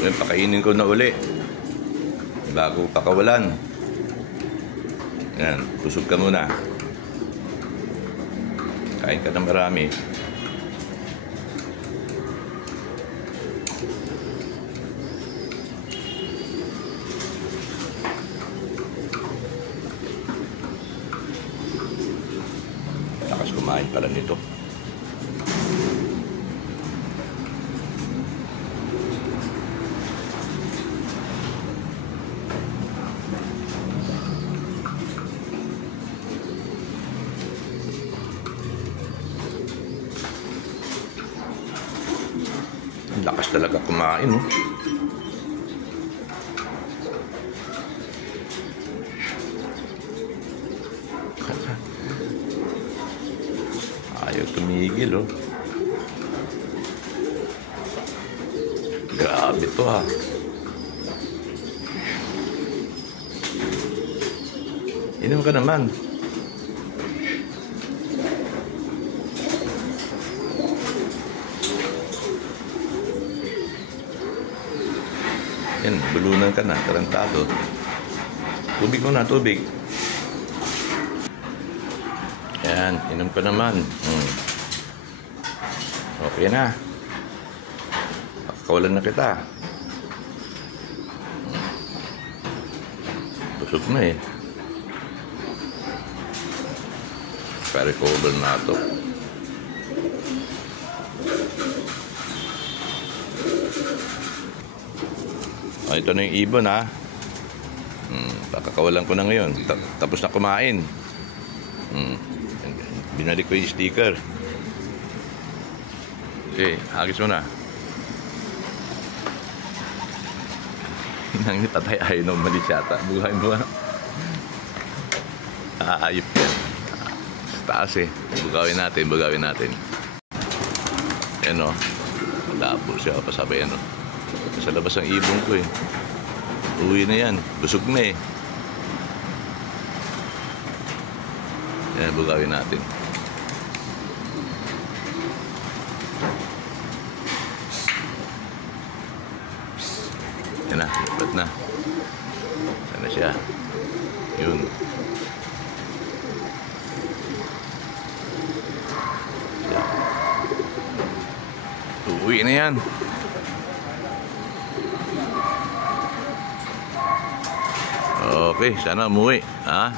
Ngayon, pakainin ko na uli bago pakawalan. Yan, busog ka muna. Kain ka na marami. Lakas kumain pala nito. Lakas talaga kumain, oh. Ayaw tumigil, oh. Grabe to, ha. Inom ka naman. Yan, bulunan ka na, tarantado. Tubig muna, tubig. Yan, inom ka naman. Okay na. Pakakawalan na kita. Busog na eh. Pa-recover na ito. Oh, ito na yung ibon, ha. Pakakawalan ko na ngayon. Tapos na kumain. Binalik ko yung sticker. Okay, hagis mo na. Hinang ni tatay ayaw na umalis yata. Buhay mo, ha. Ayop yan. Sa taas eh. Bugawin natin. Yan, o. Labo siya. Pasabay yan, o. Sa labas ang ibon ko eh. Uwi na yan. Busog na eh. Yan, bugawin natin. Yan na, lipat na. Sana siya. Yun. Yan. Uwi na yan. Okay, sana umuwi, ha?